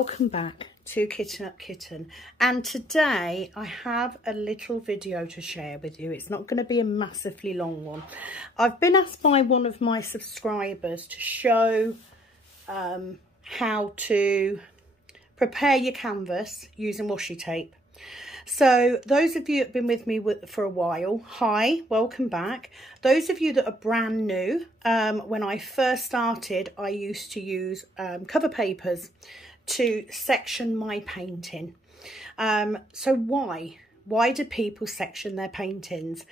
welcome back to Kitten Up Kitten, and today I have a little video to share with you. It's not going to be a massively long one. I've been asked by one of my subscribers to show how to prepare your canvas using washi tape. So those of you that have been with me for a while, hi, welcome back. Those of you that are brand new, when I first started, I used to use cover papers to section my painting. So why do people section their paintings?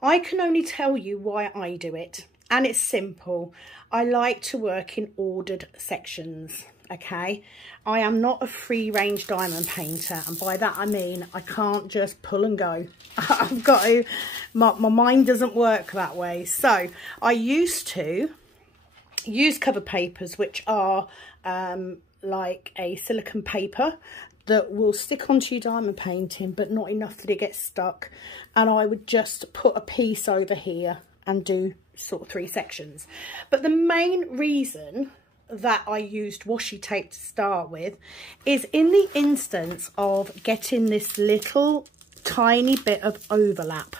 I can only tell you why I do it, and it's simple. I like to work in ordered sections. Okay, I am not a free range diamond painter, and by that I mean I can't just pull and go. I've got to, my mind doesn't work that way. So I used to use cover papers, which are like a silicone paper that will stick onto your diamond painting, but not enough that it gets stuck. And I would just put a piece over here and do sort of 3 sections. But the main reason that I used washi tape to start with is in the instance of getting this little tiny bit of overlap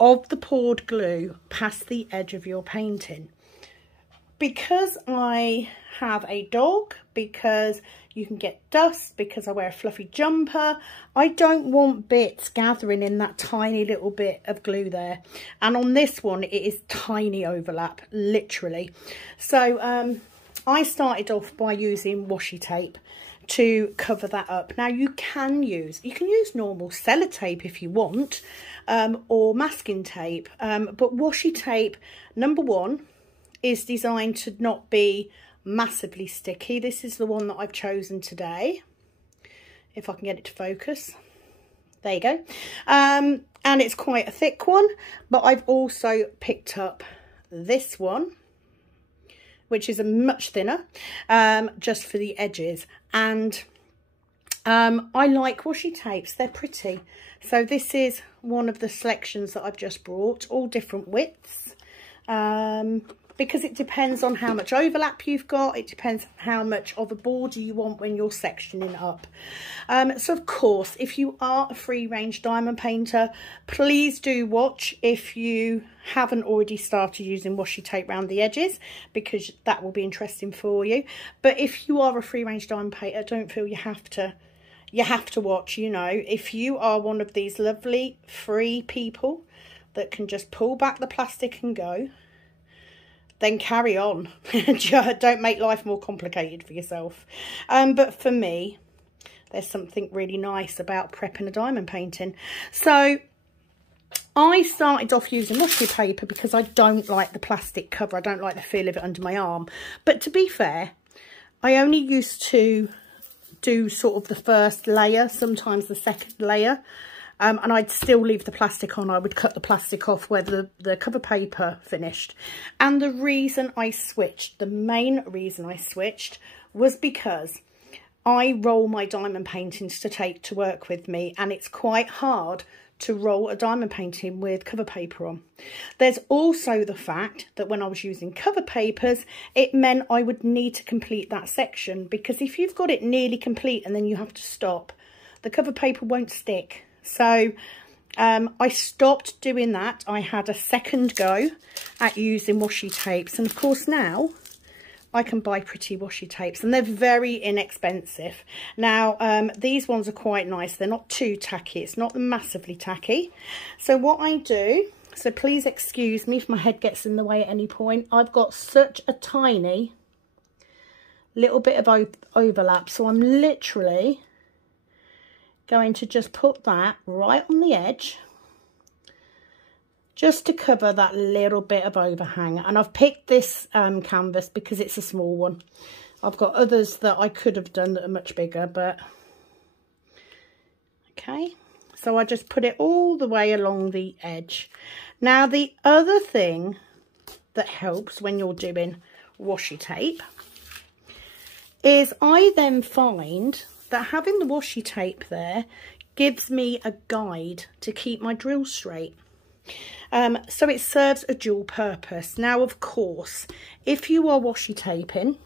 of the poured glue past the edge of your painting. Because I have a dog, because you can get dust, because I wear a fluffy jumper, I don't want bits gathering in that tiny little bit of glue there. And on this one, it is tiny overlap, literally. So I started off by using washi tape to cover that up. Now you can use normal sellotape if you want, or masking tape, but washi tape, number one, is designed to not be massively sticky. This is the one that I've chosen today, if I can get it to focus. There you go. And it's quite a thick one, but I've also picked up this one, which is a much thinner, just for the edges. And I like washi tapes, they're pretty. So this is one of the selections that I've just brought, all different widths, because it depends on how much overlap you've got. It depends how much of a border you want when you're sectioning up. So of course, if you are a free range diamond painter, please do watch if you haven't already started using washi tape around the edges, because that will be interesting for you. But if you are a free range diamond painter, don't feel you have to watch. You know, if you are one of these lovely free people that can just pull back the plastic and go, then carry on. Don't make life more complicated for yourself. But for me, there's something really nice about prepping a diamond painting. So I started off using washi paper because I don't like the plastic cover. I don't like the feel of it under my arm. But to be fair, I only used to do sort of the first layer, sometimes the second layer. And I'd still leave the plastic on. I would cut the plastic off where the cover paper finished. And the reason I switched, the main reason I switched, was because I roll my diamond paintings to take to work with me, and it's quite hard to roll a diamond painting with cover paper on. There's also the fact that when I was using cover papers, it meant I would need to complete that section, because if you've got it nearly complete and then you have to stop, the cover paper won't stick. So I stopped doing that. I had a second go at using washi tapes, and of course now I can buy pretty washi tapes, and they're very inexpensive. Now these ones are quite nice. They're not too tacky. It's not massively tacky. So what I do, so please excuse me if my head gets in the way at any point. I've got such a tiny little bit of overlap, so I'm literally going to just put that right on the edge, just to cover that little bit of overhang. And I've picked this canvas because it's a small one. I've got others that I could have done that are much bigger, but okay. So I just put it all the way along the edge. Now the other thing that helps when you're doing washi tape is I then find that having the washi tape there gives me a guide to keep my drill straight. So it serves a dual purpose. Now, of course, if you are washi taping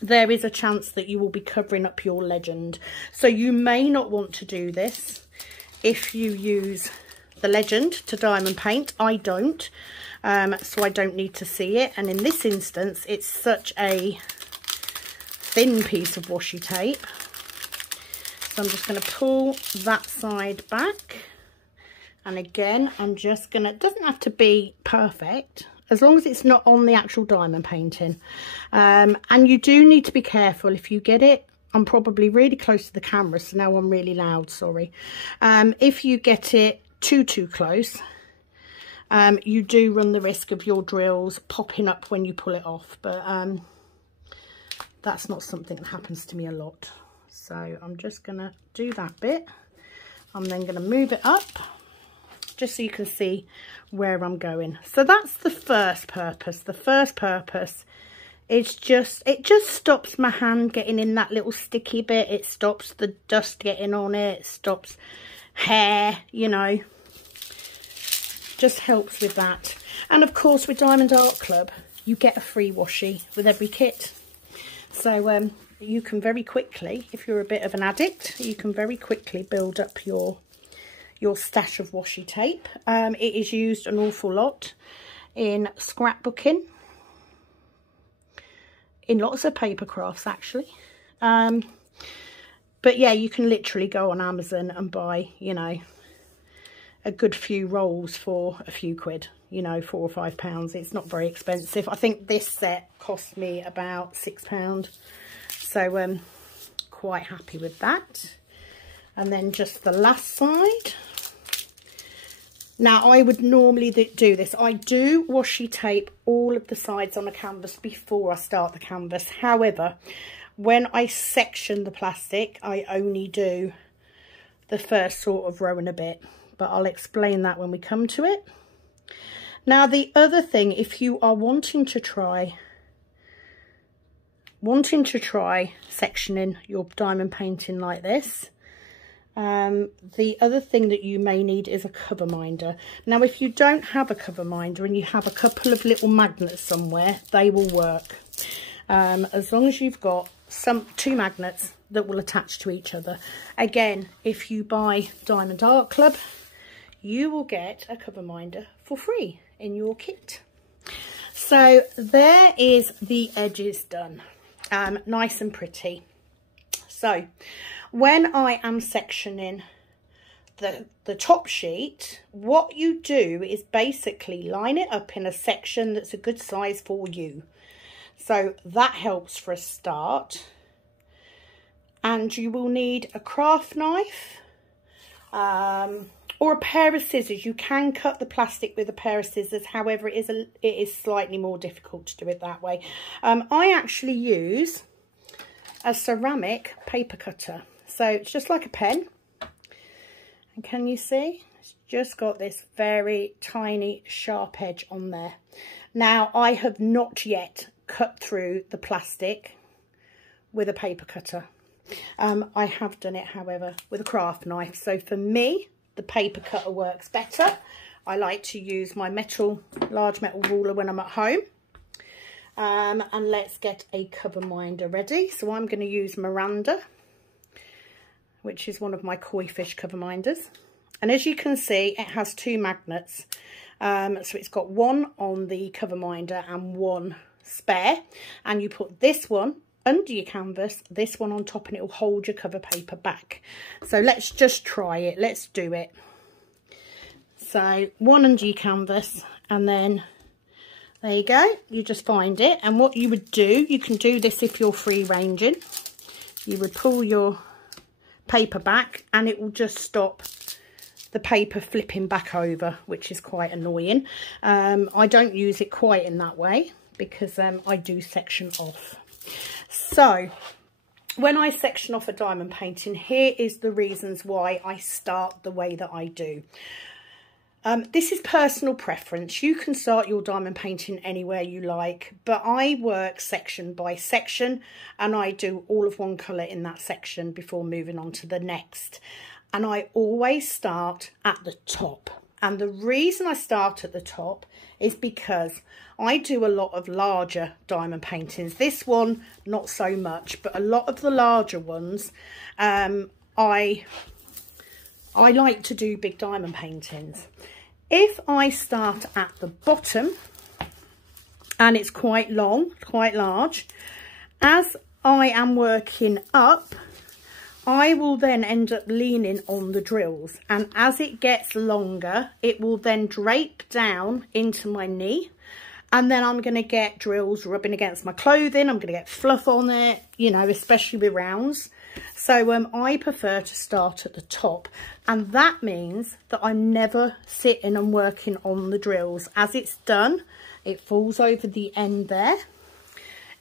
there is a chance that you will be covering up your legend. So you may not want to do this if you use the legend to diamond paint. I don't, so I don't need to see it. And in this instance, it's such a thin piece of washi tape. So I'm just going to pull that side back. And again, I'm just going to, it doesn't have to be perfect, as long as it's not on the actual diamond painting. And you do need to be careful if you get it. I'm probably really close to the camera, so now I'm really loud, sorry. If you get it too close, you do run the risk of your drills popping up when you pull it off. But that's not something that happens to me a lot. So I'm just going to do that bit. I'm then going to move it up, just so you can see where I'm going. So that's the first purpose. The first purpose is it just stops my hand getting in that little sticky bit. It stops the dust getting on it. It stops hair, you know. Just helps with that. And of course, with Diamond Art Club, you get a free washi with every kit. So you can very quickly, if you're a bit of an addict, you can very quickly build up your stash of washi tape. It is used an awful lot in scrapbooking, in lots of paper crafts actually. But yeah, you can literally go on Amazon and buy, you know, a good few rolls for a few quid, you know, £4 or £5. It's not very expensive. I think this set cost me about £6. So quite happy with that. And then just the last side. Now, I would normally do this. I do washi tape all of the sides on a canvas before I start the canvas. However, when I section the plastic, I only do the first sort of row and a bit. But I'll explain that when we come to it. Now, the other thing, if you are wanting to try sectioning your diamond painting like this, the other thing that you may need is a cover minder. Now, if you don't have a cover minder and you have a couple of little magnets somewhere, they will work. As long as you've got two magnets that will attach to each other. Again, if you buy Diamond Art Club, you will get a cover minder for free in your kit. So there is the edges done, nice and pretty. So when I am sectioning the top sheet, what you do is basically line it up in a section that's a good size for you. So that helps for a start. And you will need a craft knife or a pair of scissors. You can cut the plastic with a pair of scissors. However, it is slightly more difficult to do it that way. I actually use a ceramic paper cutter. So it's just like a pen. And can you see? It's just got this very tiny sharp edge on there. Now, I have not yet cut through the plastic with a paper cutter. I have done it, however, with a craft knife. So for me, the paper cutter works better. I like to use my large metal ruler when I'm at home. And let's get a cover minder ready. So I'm going to use Miranda, which is one of my koi fish cover minders. And as you can see, it has two magnets. So it's got one on the cover minder and one spare. And you put this one under your canvas, this one on top, and it will hold your cover paper back. So let's just try it. Let's do it. So one under your canvas, and then there you go. You just find it. And what you would do, you can do this if you're free ranging. You would pull your paper back and it will just stop the paper flipping back over, which is quite annoying. I don't use it quite in that way because I do section off. So when I section off a diamond painting, here is the reasons why I start the way that I do. This is personal preference. You can start your diamond painting anywhere you like, but I work section by section and I do all of one colour in that section before moving on to the next. And I always start at the top. And the reason I start at the top is because I do a lot of larger diamond paintings. This one, not so much, but a lot of the larger ones, I like to do big diamond paintings. If I start at the bottom, and it's quite long, quite large, as I am working up, I will then end up leaning on the drills, and as it gets longer, it will then drape down into my knee, and then I'm going to get drills rubbing against my clothing. I'm going to get fluff on it, you know, especially with rounds. So I prefer to start at the top, and that means that I'm never sitting and working on the drills. As it's done, it falls over the end there.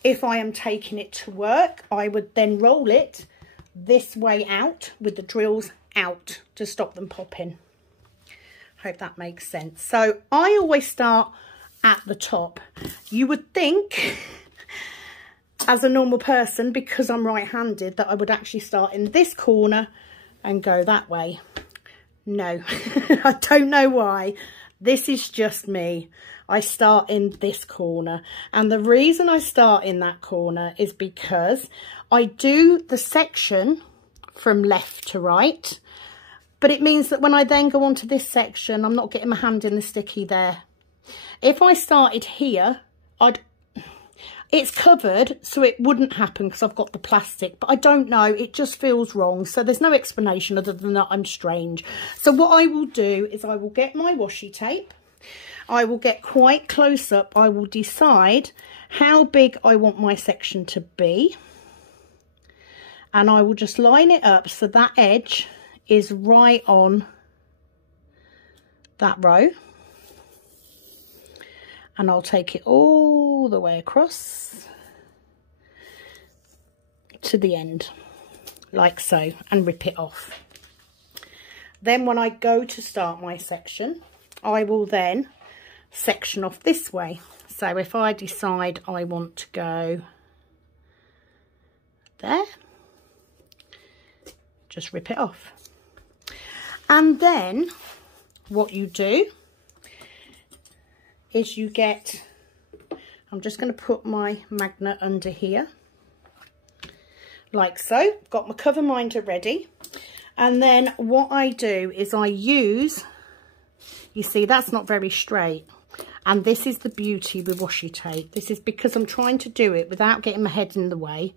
If I am taking it to work, I would then roll it this way out with the drills out to stop them popping. Hope that makes sense. So I always start at the top. You would think, as a normal person, because I'm right-handed, that I would actually start in this corner and go that way. No, I don't know why. This is just me. I start in this corner, and the reason I start in that corner is because I do the section from left to right, but it means that when I then go on to this section, I'm not getting my hand in the sticky there. If I started here, it's covered, so it wouldn't happen because I've got the plastic, but I don't know, it just feels wrong. So there's no explanation other than that I'm strange. So what I will do is I will get my washi tape. I will get quite close up. I will decide how big I want my section to be. And I will just line it up so that edge is right on that row. And I'll take it all the way across to the end, like so, and rip it off. Then when I go to start my section, I will then section off this way. So if I decide I want to go there, just rip it off. And then what you do is you get, I'm just going to put my magnet under here, like so. Got my cover minder ready. And then what I do is I use, you see that's not very straight. And this is the beauty with washi tape. This is because I'm trying to do it without getting my head in the way.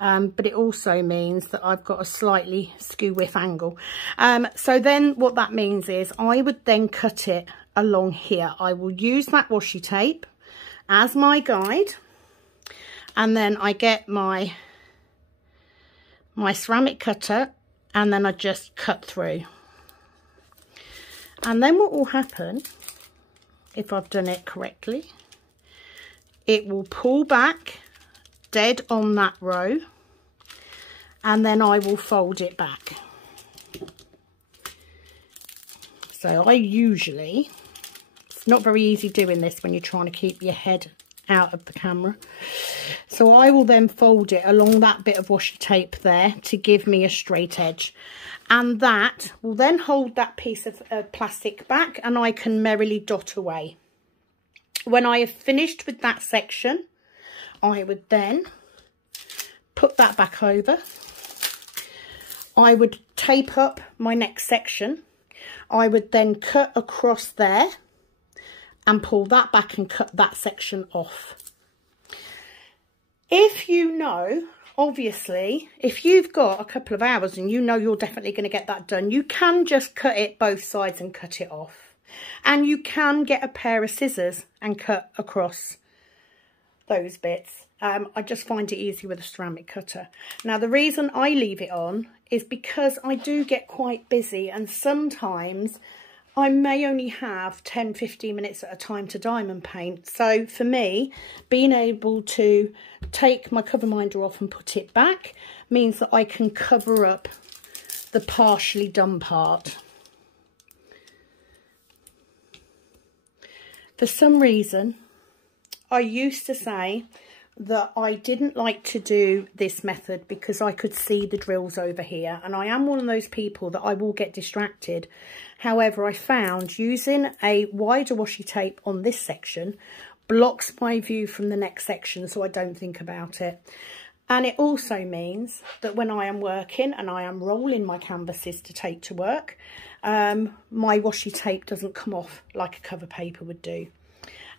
But it also means that I've got a slightly skew whiff angle. So then what that means is I would then cut it along here. I will use that washi tape as my guide, and then I get my ceramic cutter, and then I just cut through. And then what will happen, if I've done it correctly, it will pull back dead on that row, and then I will fold it back. So I usually, it's not very easy doing this when you're trying to keep your head out of the camera. So I will then fold it along that bit of washi tape there to give me a straight edge. And that will then hold that piece of plastic back, and I can merrily dot away. When I have finished with that section, I would then put that back over. I would tape up my next section. I would then cut across there and pull that back and cut that section off. If you know, obviously, if you've got a couple of hours and you know you're definitely going to get that done, you can just cut it both sides and cut it off. And you can get a pair of scissors and cut across those bits. I just find it easy with a ceramic cutter. Now, the reason I leave it on is because I do get quite busy, and sometimes I may only have 10-15 minutes at a time to diamond paint. So for me, being able to take my cover minder off and put it back means that I can cover up the partially done part. For some reason, I used to say that I didn't like to do this method because I could see the drills over here, and I am one of those people that I will get distracted. However, I found using a wider washi tape on this section blocks my view from the next section, so I don't think about it. And it also means that when I am working and I am rolling my canvases to take to work, my washi tape doesn't come off like a cover paper would do.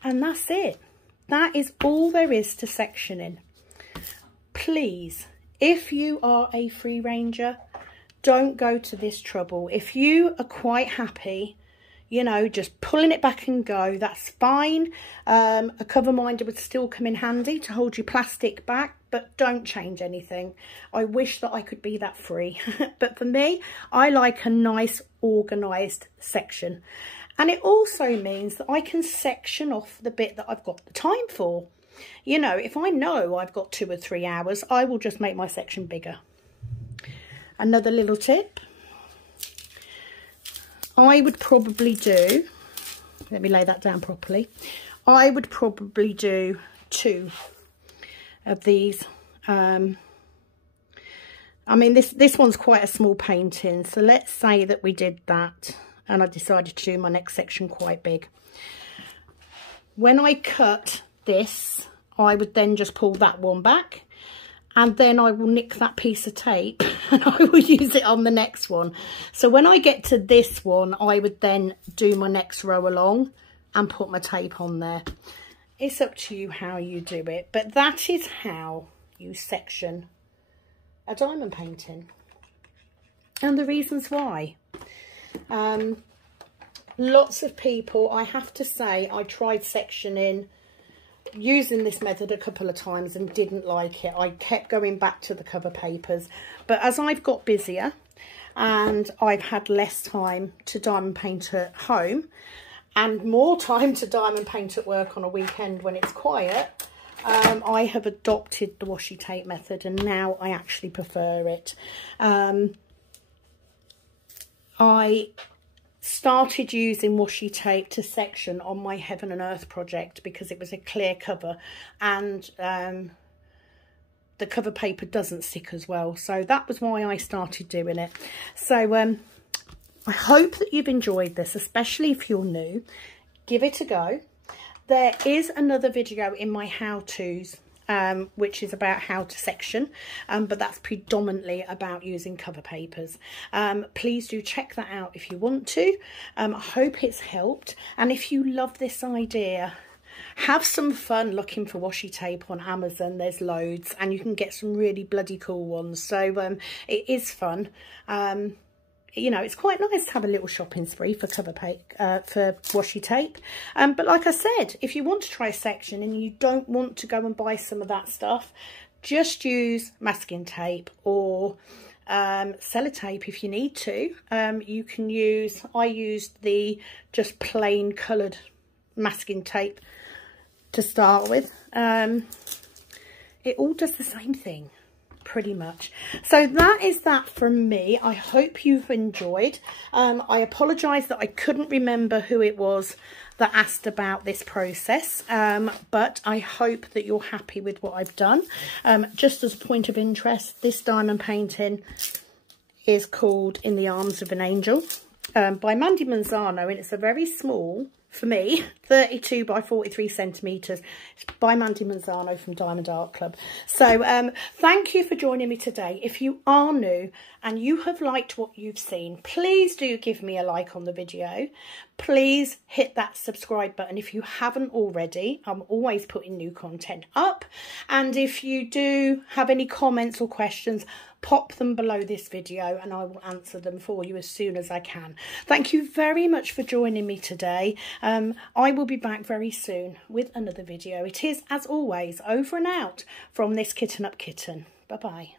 And that's it. That is all there is to sectioning. Please, if you are a free ranger, don't go to this trouble. If you are quite happy, you know, just pulling it back and go, that's fine. A cover minder would still come in handy to hold your plastic back, but don't change anything. I wish that I could be that free. But for me, I like a nice organised section. And it also means that I can section off the bit that I've got the time for. You know, if I know I've got 2 or 3 hours, I will just make my section bigger. Another little tip. I would probably do, let me lay that down properly. I would probably do 2 of these. I mean, this one's quite a small painting. So let's say that we did that. And I decided to do my next section quite big. When I cut this, I would then just pull that one back, and then I will nick that piece of tape and I will use it on the next one. So when I get to this one, I would then do my next row along and put my tape on there. It's up to you how you do it, but that is how you section a diamond painting. And the reasons why. Lots of people, I have to say, I tried sectioning using this method a couple of times and didn't like it. I kept going back to the cover papers, but as I've got busier and I've had less time to diamond paint at home and more time to diamond paint at work on a weekend when it's quiet, I have adopted the washi tape method, and now I actually prefer it. I started using washi tape to section on my Heaven and Earth project because it was a clear cover, and the cover paper doesn't stick as well. So that was why I started doing it. So I hope that you've enjoyed this, especially if you're new. Give it a go. There is another video in my how-tos, which is about how to section, but that's predominantly about using cover papers. Please do check that out if you want to. I hope it's helped, and if you love this idea, have some fun looking for washi tape on Amazon. There's loads, and you can get some really bloody cool ones. So it is fun. You know, it's quite nice to have a little shopping spree for cover paper, for washi tape. But like I said, if you want to try a section and you don't want to go and buy some of that stuff, just use masking tape or sellotape if you need to. You can use, I used the just plain coloured masking tape to start with. It all does the same thing, pretty much. So that is that from me. I hope you've enjoyed. I apologise that I couldn't remember who it was that asked about this process, but I hope that you're happy with what I've done. Just as a point of interest, this diamond painting is called In the Arms of an Angel by Mandy Manzano, and it's a very small, for me, 32 by 43 centimetres. It's by Mandy Manzano from Diamond Art Club. So thank you for joining me today. If you are new and you have liked what you've seen, please do give me a like on the video. Please hit that subscribe button if you haven't already. I'm always putting new content up. And if you do have any comments or questions, pop them below this video and I will answer them for you as soon as I can. Thank you very much for joining me today. I will be back very soon with another video. It is, as always, over and out from this Kitten Up Kitten. Bye-bye.